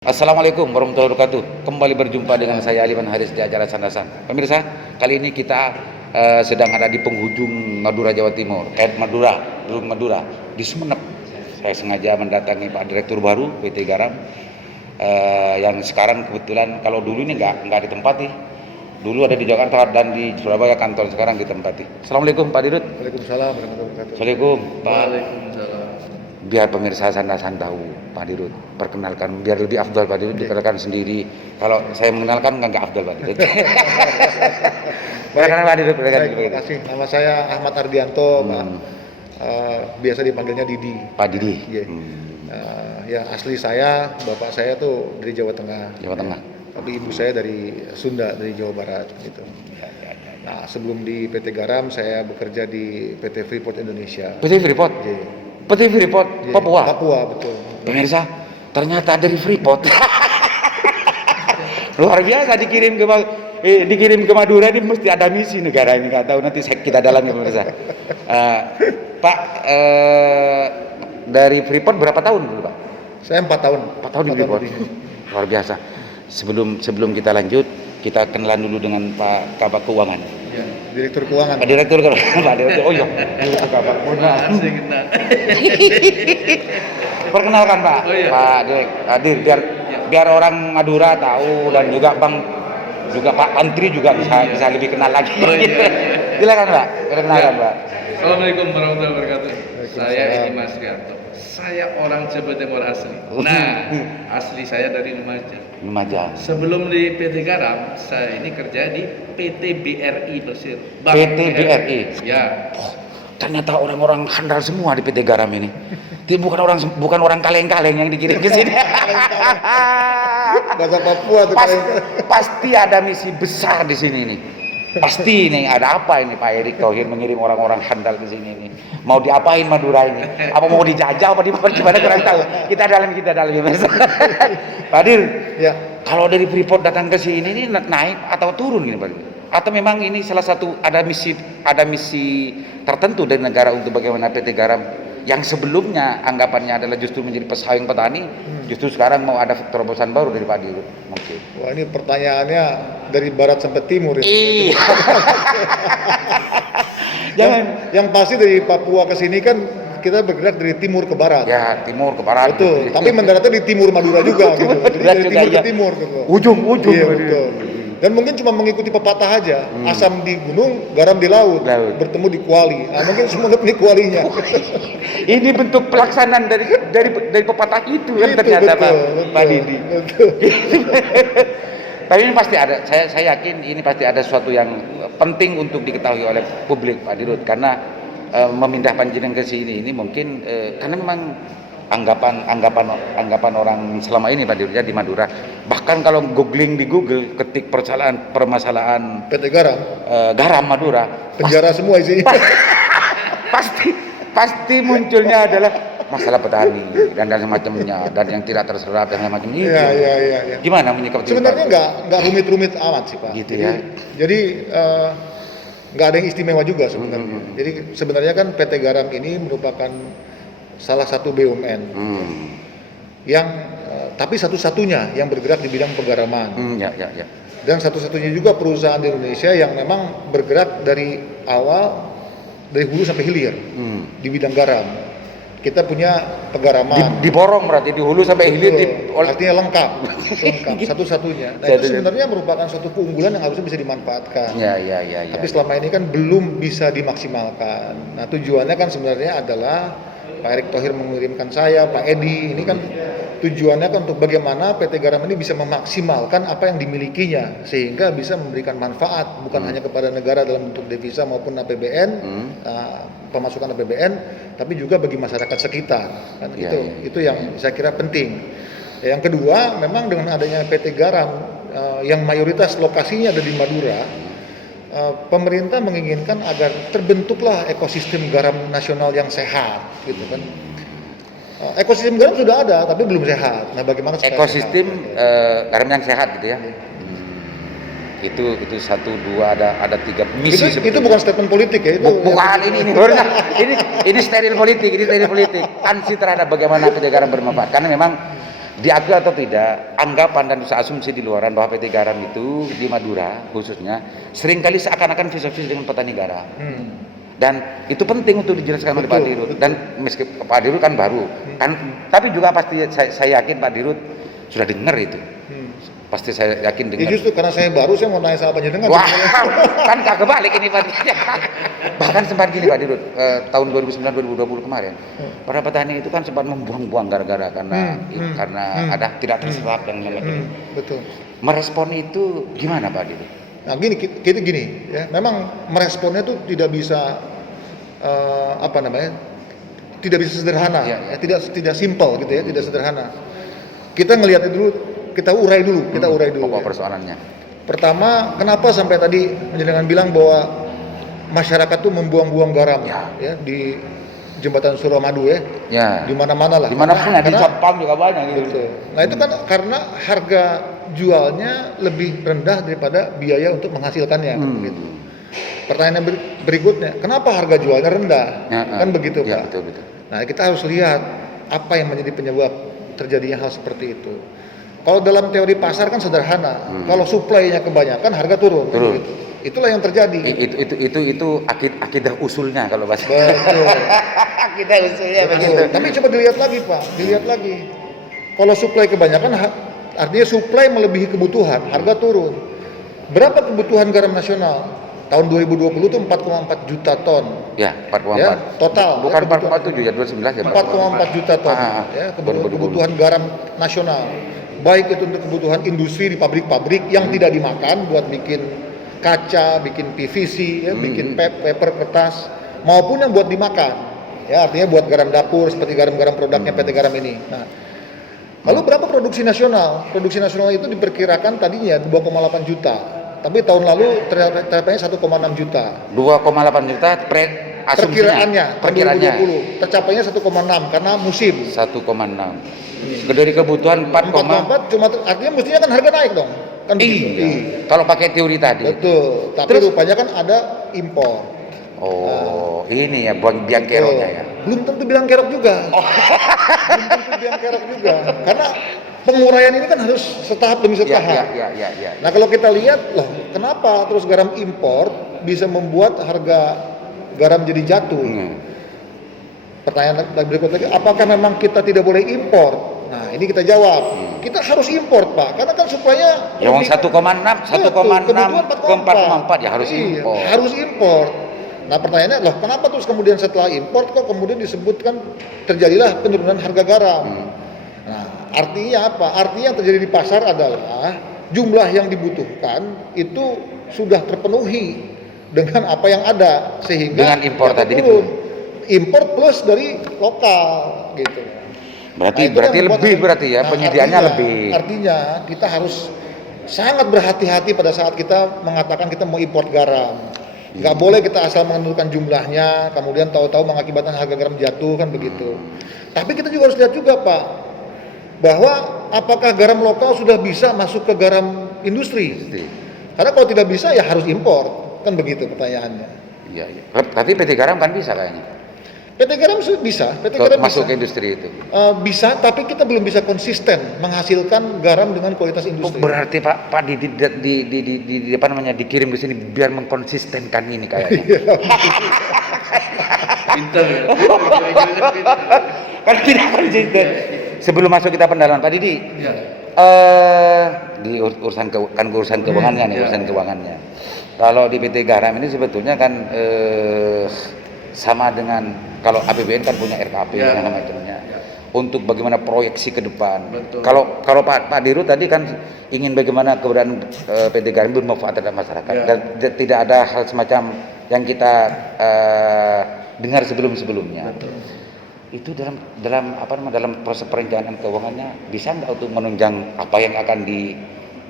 Assalamualaikum warahmatullahi wabarakatuh. Kembali berjumpa dengan saya Aliman Haris di acara Sandasan. Pemirsa, kali ini kita sedang ada di penghujung Madura, Jawa Timur. Madura di Sumeneb. Saya sengaja mendatangi Pak Direktur baru PT Garam yang sekarang kebetulan kalau dulu ini nggak ditempati. Dulu ada di Jakarta dan di Surabaya, kantor sekarang ditempati. Assalamualaikum Pak Dirut. Waalaikumsalam warahmatullahi wabarakatuh. Assalamualaikum Pak. Waalaikumsalam. Biar pemirsa Sandasan tahu Pak Dirut, perkenalkan biar lebih afdal Pak Dirut diperkenalkan sendiri. Kalau saya mengenalkan nggak afdal Pak Dirut. Perkenalkan Pak Dirut. Baik, terima kasih. Nama saya Ahmad Ardianto, Pak. Biasa dipanggilnya Didi. Pak Didi. Yeah. Ya asli saya, bapak saya tuh dari Jawa Tengah. Jawa Tengah. Tapi ibu saya dari Sunda, dari Jawa Barat gitu. Nah, sebelum di PT Garam saya bekerja di PT Freeport Indonesia. PT Freeport. Yeah. PT Freeport, Yeah. Papua. Papua, betul. Pemirsa, ternyata dari Freeport. Luar biasa dikirim ke Madura ini mesti ada misi negara ini, nggak tahu nanti kita dalami pemirsa. Pak, dari Freeport berapa tahun dulu Pak? Saya 4 tahun. 4 tahun di Freeport. Luar biasa. Sebelum kita lanjut, kita kenalan dulu dengan Pak Kabak Keuangan. Ya, Direktur Keuangan. Pak Direktur. Oh iya, Direktur Kabak Keuangan. Perkenalkan Pak, Oh, iya. Pak Direk hadir biar orang Madura tahu dan juga Pak Antri juga bisa lebih kenal lagi. Oh, iya. Silakan Pak, perkenalkan Pak. Assalamualaikum warahmatullahi wabarakatuh. Waalaikumsalam. Saya Edi Mas Rianto. Saya orang Jawa Timur asli. Nah, asli saya dari Lumajang. Sebelum di PT Garam, saya ini kerja di PT BRI Mesir. PT BRI. Ya. Ternyata orang-orang handal semua di PT Garam ini. Bukan orang kaleng-kaleng yang dikirim ke sini. Bahasa Papua tuh Pasti ada misi besar di sini nih. Pasti nih ada apa ini Pak Erick Thohir mengirim orang-orang handal ke sini nih. Mau diapain Madura ini? Apa mau dijajah apa gimana kurang tahu. Kita dalami Mas. Pak Dir. Ya. Kalau dari Freeport datang ke sini ini naik atau turun gini Pak Dir? Atau memang ini salah satu ada misi tertentu dari negara untuk bagaimana PT Garam yang sebelumnya anggapannya adalah justru menjadi pesaing petani, justru sekarang mau ada terobosan baru dari Pak Dirut mungkin. Wah, ini pertanyaannya dari barat sampai timur ya. Iya. Yang pasti dari Papua ke sini kan kita bergerak dari timur ke barat. Ya, timur ke barat. Betul. Tapi mendaratnya di timur Madura juga gitu. Jadi dari timur ke timur gitu. Ujung-ujung. Iya, betul. Dan mungkin cuma mengikuti pepatah aja, asam di gunung, garam di laut. Bertemu di Kuali. Nah, mungkin semua ini kualinya. Ini bentuk pelaksanaan dari pepatah itu yang ternyata Pak Didi. Tapi ini pasti ada, saya yakin ini pasti ada sesuatu yang penting untuk diketahui oleh publik Pak Dirut, karena memindah panjenengan ke sini ini mungkin karena memang anggapan orang selama ini Pak Dirut ya di Madura. Bahkan kalau googling di Google ketik permasalahan PT Garam. Garam Madura, Penjara semua isinya. pasti munculnya adalah masalah petani dan semacamnya dan yang tidak terserap dan semacam itu. Iya. Gimana menyikapi itu? Sebenarnya nggak rumit-rumit amat sih Pak. Gitu ya. Jadi nggak ada yang istimewa juga sebenarnya. Jadi sebenarnya kan PT Garam ini merupakan salah satu BUMN yang tapi satu-satunya yang bergerak di bidang penggaraman. Ya. Dan satu-satunya juga perusahaan di Indonesia yang memang bergerak dari awal dari hulu sampai hilir di bidang garam. Kita punya penggaraman. Diborong berarti di hulu sampai hilir. Artinya lengkap satu-satunya. Nah itu sebenarnya merupakan suatu keunggulan yang harusnya bisa dimanfaatkan. Ya. Tapi selama ini kan belum bisa dimaksimalkan. Nah tujuannya kan sebenarnya adalah Pak Erick Thohir mengirimkan saya, Pak Edi, ini kan tujuannya kan untuk bagaimana PT Garam ini bisa memaksimalkan apa yang dimilikinya sehingga bisa memberikan manfaat bukan hanya kepada negara dalam bentuk devisa maupun APBN, pemasukan APBN, tapi juga bagi masyarakat sekitar. Kan itu yang saya kira penting. Yang kedua, memang dengan adanya PT Garam yang mayoritas lokasinya ada di Madura, pemerintah menginginkan agar terbentuklah ekosistem garam nasional yang sehat, gitu kan. Ekosistem garam sudah ada, tapi belum sehat. Nah, bagaimana ekosistem garam yang sehat gitu ya? Itu satu dua ada tiga misi. Itu bukan statement politik ya? Itu bukan ini steril politik, Ansi terhadap bagaimana PT Garam bermanfaat. Karena memang diakui atau tidak, anggapan dan asumsi di luaran bahwa PT Garam itu di Madura khususnya seringkali seakan-akan vis-a-vis dengan petani garam. Dan itu penting untuk dijelaskan oleh Pak Dirut. Betul. Dan meski Pak Dirut kan baru, kan, tapi juga pasti saya yakin Pak Dirut sudah dengar itu. Pasti saya yakin Ya dengar. justru karena saya baru, saya mau tanya sama penjenengan. Wah, kan tak kebalik ini Pak. Bahkan sempat gini Pak Dirut, tahun 2009-2020 kemarin, para petani itu kan sempat membuang-buang gara-gara karena ada tidak terserap dan lain-lain. Betul. Merespon itu gimana Pak Dirut? Nah kita gini ya, memang meresponnya itu tidak bisa tidak bisa sederhana, Ya. tidak simpel gitu ya, tidak sederhana. Kita ngelihat itu dulu, kita urai dulu. Pokok Ya. persoalannya. Pertama, kenapa sampai tadi penjenengan bilang bahwa masyarakat tuh membuang-buang garam ya di jembatan Suramadu ya, Ya. di mana-mana lah. Di mana-mana di Karena- Jepang juga banyak gitu. Betul. Nah itu kan karena harga jualnya lebih rendah daripada biaya untuk menghasilkannya, kan begitu. Pertanyaan berikutnya, kenapa harga jualnya rendah? Kan begitu Ya, Pak. betul. Nah kita harus lihat apa yang menjadi penyebab terjadinya hal seperti itu. Kalau dalam teori pasar kan sederhana, kalau supply-nya kebanyakan harga turun. Kan Turun. begitu. Itulah yang terjadi. Itu akidah usulnya kalau bahasa. Betul. Akidah usulnya Betul. Tapi coba dilihat lagi Pak, dilihat lagi. Kalau supply kebanyakan, artinya supply melebihi kebutuhan, harga turun. Berapa kebutuhan garam nasional? Tahun 2020 itu 4,4 juta ton. Ya, 4,4. Ya, total. Bukan ya, kebutuhan- 4,7 ya, 29 ya. 4,4 juta ton. Ya, kebutuhan garam nasional. Baik itu untuk kebutuhan industri di pabrik-pabrik yang tidak dimakan buat bikin kaca, bikin PVC, ya, bikin paper kertas, maupun yang buat dimakan. Ya, artinya buat garam dapur seperti garam-garam produknya PT Garam ini. Nah, lalu berapa produksi nasional? Produksi nasional itu diperkirakan tadinya 2,8 juta. Tapi tahun lalu tercapainya 1,6 juta. 2,8 juta Perkiraannya, tahun Perkiraannya 2020 tercapainya 1,6 karena musim. 1,6. Dari kebutuhan 4,4 cuma artinya mestinya kan harga naik dong. Kan begitu. Iya. Kalau pakai teori tadi. Betul. Tapi Terus- rupanya kan ada impor. Oh, ini ya biang keroknya ya. Belum tentu bilang kerok juga. Belum tentu biang kerok juga. Karena penguraian ini kan harus setahap demi setahap. Ya. Nah kalau kita lihat, loh kenapa terus garam impor bisa membuat harga garam jadi jatuh? Pertanyaan berikut lagi, apakah memang kita tidak boleh impor? Nah ini kita jawab, kita harus impor Pak, karena kan supply-nya Ya wong lebih- 1,6 Betul, kebutuhan ke 4,4 ya harus Iya, impor. harus impor. Nah pertanyaannya, loh kenapa terus kemudian setelah impor kok kemudian disebutkan terjadilah penurunan harga garam? Nah artinya apa? Artinya yang terjadi di pasar adalah jumlah yang dibutuhkan itu sudah terpenuhi dengan apa yang ada sehingga Dengan impor ya tadi turun. Impor plus dari lokal gitu. Berarti Nah, itu kan membuat- berarti ya penyediaannya lebih. Artinya kita harus sangat berhati-hati pada saat kita mengatakan kita mau impor garam. Nggak boleh kita asal menentukan jumlahnya, kemudian tahu-tahu mengakibatkan harga garam jatuh kan begitu. Tapi kita juga harus lihat juga Pak, bahwa apakah garam lokal sudah bisa masuk ke garam industri? Karena kalau tidak bisa ya harus impor, kan begitu pertanyaannya. Iya. Tapi PT Garam kan bisa kayaknya. PT Garam bisa, PT Garam Masuk ke bisa. industri itu. Bisa, tapi kita belum bisa konsisten menghasilkan garam dengan kualitas industri. Berarti Pak di apa namanya dikirim ke sini biar mengkonsistenkan ini kayaknya. Pinter. Kan tidak konsisten. Sebelum masuk kita pendalaman Pak Didi, Ya. di urusan keuangannya nih, urusan keuangannya. Kalau di PT Garam ini sebetulnya kan sama dengan kalau APBN kan punya RKP Ya. dan macamnya. Untuk bagaimana proyeksi ke depan. Betul. Kalau Pak Dirut tadi kan ingin bagaimana keberadaan PT Garam bermanfaat terhadap masyarakat Ya. dan tidak ada hal semacam yang kita dengar sebelumnya. Itu dalam apa namanya dalam proses perencanaan keuangannya bisa nggak untuk menunjang apa yang akan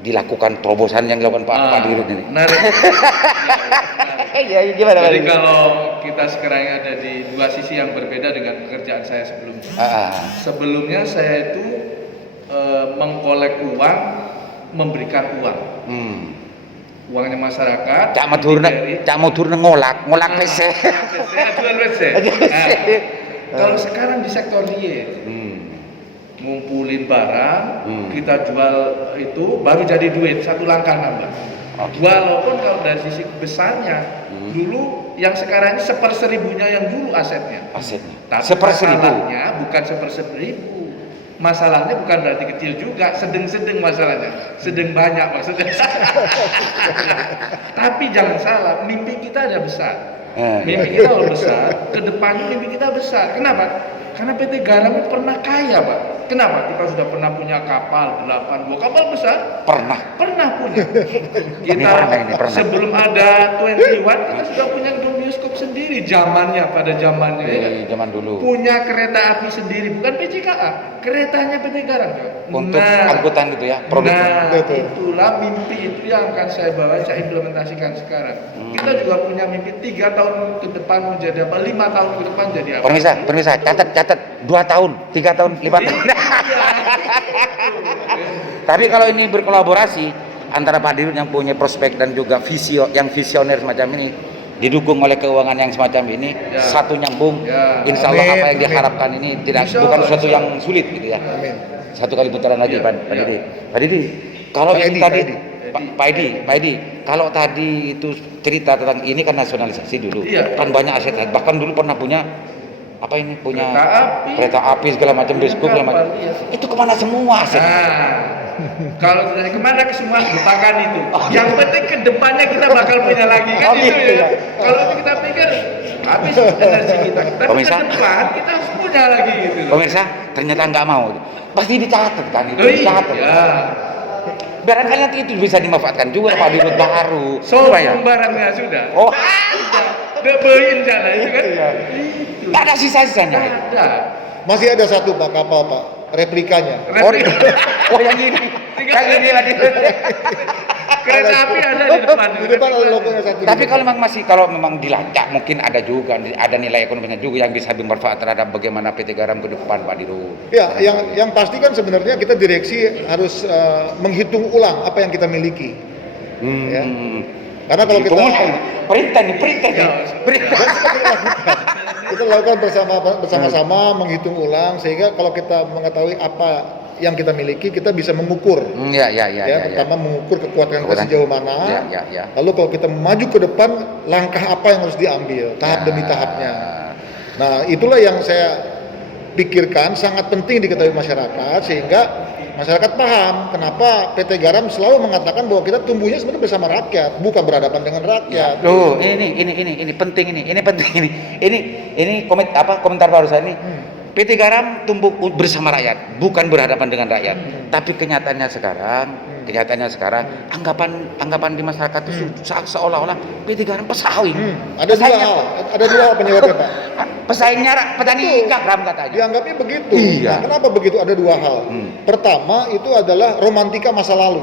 dilakukan terobosan yang dilakukan Pak Dirut ini? Menarik. Ya, gimana Pak Jadi Dirut? kalau kita sekarang ada di dua sisi yang berbeda dengan pekerjaan saya sebelumnya. Sebelumnya saya itu mengkolek uang, memberikan uang. Uangnya masyarakat. Cak mau turun ngolak PC. Jual PC. Nah, kalau sekarang di sektor real, ngumpulin barang, kita jual itu baru jadi duit, satu langkah nambah. Walaupun kalau dari sisi besarnya, dulu yang sekarang ini 1/1000-nya yang dulu asetnya. Tapi 1/1000. masalahnya bukan 1/1000. Masalahnya bukan berarti kecil juga, sedang masalahnya, sedang banyak maksudnya. Tapi jangan salah, mimpi kita ada besar. Mimpi kita kalau besar, kedepannya mimpi kita besar. Kenapa? Karena PT Garam itu pernah kaya, Pak. Kenapa? Kita sudah pernah punya kapal 8 buah kapal besar. Pernah punya. Kita pernah. sebelum ada 21 kita sudah punya gedung bioskop sendiri pada zamannya. Zaman dulu. Punya kereta api sendiri, bukan PJKA, keretanya PT Garam. Untuk angkutan gitu ya, produknya. Nah, itulah mimpi itu yang akan saya bawa, saya implementasikan sekarang. Kita juga punya mimpi 3 tahun ke depan menjadi apa, 5 tahun ke depan jadi apa. Permisa, catat 2 tahun, 3 tahun, 5 tahun. Tapi kalau ini berkolaborasi antara Pak Dirut yang punya prospek dan juga yang visioner semacam ini, didukung oleh keuangan yang semacam ini, satu nyambung, insya Allah apa yang diharapkan ini bukan sesuatu yang sulit gitu ya. Satu kali putaran lagi Pak Didi. Kalau ini tadi Pak Edi, kalau tadi itu cerita tentang ini kan nasionalisasi dulu, kan banyak aset, bahkan dulu pernah punya kereta api segala macam, bioskop segala macam. Itu kemana semua aset? Kalau dari kemana ke semua lupakan itu. Yang penting ke depannya kita bakal punya lagi kan itu ya. Kalau kita pikir habis energi kita, tapi ke depan kita harus punya lagi gitu. Pemirsa, ternyata nggak mau. Pasti dicatat kan itu, dicatat. Barangkali nanti itu bisa dimanfaatkan juga Pak Dirut baru. Barangnya sudah. Debein jalan itu kan. Tak ada sisa-sisanya. Ada. Masih ada satu Pak kapal Pak, replikanya. Yang ini. Yang ini lagi. Kereta api ada di depan. Di depan ada logonya satu. Tapi kalau memang dilacak mungkin ada juga nilai ekonominya juga yang bisa bermanfaat terhadap bagaimana PT Garam ke depan Pak Dirut. Ya, yang pasti kan sebenarnya kita direksi harus menghitung ulang apa yang kita miliki. Ya. Karena kalau kita perintah. Kita lakukan bersama-sama menghitung ulang sehingga kalau kita mengetahui apa yang kita miliki, kita bisa mengukur. Pertama mengukur kekuatan kita sejauh mana. Lalu kalau kita maju ke depan, langkah apa yang harus diambil tahap demi tahapnya. Nah, itulah yang saya pikirkan sangat penting diketahui masyarakat sehingga masyarakat paham kenapa PT Garam selalu mengatakan bahwa kita tumbuhnya sebenarnya bersama rakyat, bukan berhadapan dengan rakyat. Loh, ini penting ini. Ini komentar barusan ini. PT Garam tumbuh bersama rakyat, bukan berhadapan dengan rakyat. Tapi kenyataannya sekarang anggapan di masyarakat itu seolah-olah PT Garam pesaing. Ada dua hal penyebabnya Pak. Pesaingnya petani garam katanya. Dianggapnya begitu. Nah, kenapa begitu? Ada dua hal. Pertama itu adalah romantika masa lalu.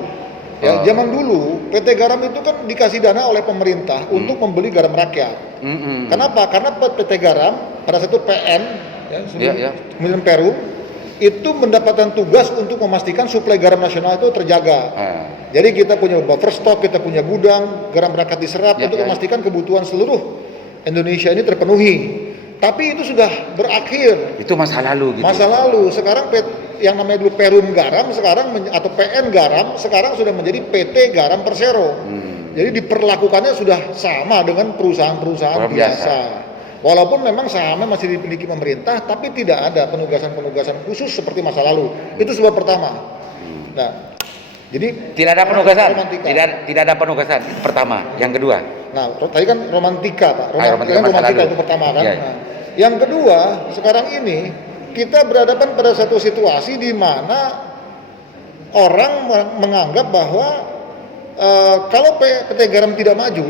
Ya, zaman dulu PT Garam itu kan dikasih dana oleh pemerintah untuk membeli garam rakyat. Kenapa? Karena PT Garam pada satu PN kemudian Perum itu mendapatkan tugas untuk memastikan suplai garam nasional itu terjaga. Jadi kita punya buffer stock, kita punya gudang garam rakyat diserap untuk memastikan kebutuhan seluruh Indonesia ini terpenuhi. Tapi itu sudah berakhir. Itu masa lalu gitu. Masa lalu. Sekarang yang namanya dulu Perum Garam atau PN Garam sekarang sudah menjadi PT Garam Persero. Jadi diperlakukannya sudah sama dengan perusahaan-perusahaan biasa. Walaupun memang sahamnya masih dimiliki pemerintah, tapi tidak ada penugasan-penugasan khusus seperti masa lalu. Itu sebab pertama. Nah, jadi tidak ada penugasan. Tidak ada penugasan. Itu pertama. Yang kedua. Nah, tadi kan romantika, Pak. Romantika itu pertama kan. Nah, yang kedua, sekarang ini kita berhadapan pada satu situasi di mana orang menganggap bahwa kalau PT Garam tidak maju,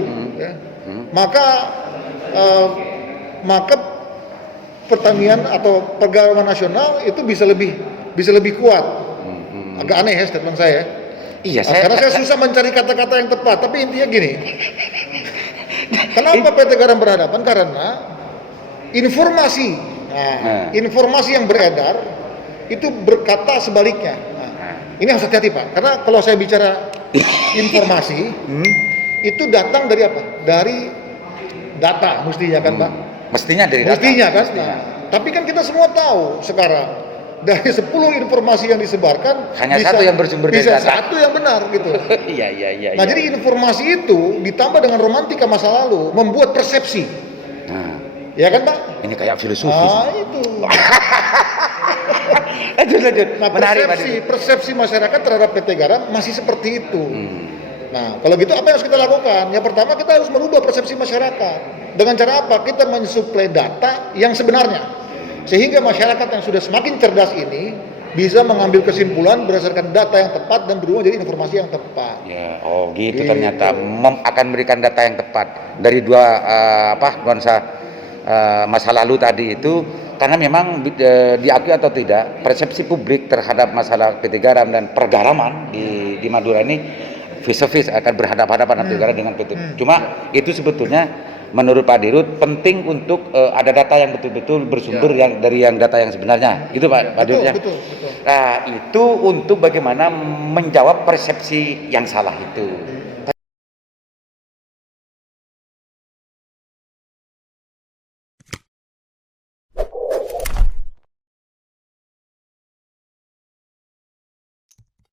maka pertanian atau pergaram nasional itu bisa lebih kuat. Agak aneh ya statement saya. Iya, karena saya susah mencari kata-kata yang tepat. Tapi intinya gini. Kenapa PT Garam berhadapan? Karena informasi yang beredar itu berkata sebaliknya. Ini harus hati-hati Pak. Karena kalau saya bicara informasi itu datang dari apa? Dari data mestinya kan Pak. Mestinya dari data. Mestinya kan. Tapi kan kita semua tahu sekarang dari 10 informasi yang disebarkan hanya satu yang bersumber dari bisa data. satu yang benar gitu. Iya. Nah, jadi informasi itu ditambah dengan romantika masa lalu membuat persepsi. Nah, Ya kan, Pak? ini kayak filosofis. Itu. Lanjut. Nah, Menarik, Pak persepsi masyarakat terhadap PT Garam masih seperti itu. Hmm. Nah, kalau gitu apa yang harus kita lakukan? Yang pertama kita harus merubah persepsi masyarakat. Dengan cara apa? Kita mensuplai data yang sebenarnya. Sehingga masyarakat yang sudah semakin cerdas ini bisa mengambil kesimpulan berdasarkan data yang tepat dan berubah jadi informasi yang tepat. Ya, oh gitu, Gitu. ternyata akan memberikan data yang tepat dari dua nuansa masa lalu tadi itu, karena memang diakui atau tidak persepsi publik terhadap masalah PT Garam dan pergaraman di Madura ini face to face akan berhadapan-hadapan PT Garam dengan PT. Cuma itu sebetulnya menurut Pak Dirut penting untuk ada data yang betul-betul bersumber dari yang data yang sebenarnya, gitu Pak Dirut ya. Betul. Nah itu untuk bagaimana menjawab persepsi yang salah itu.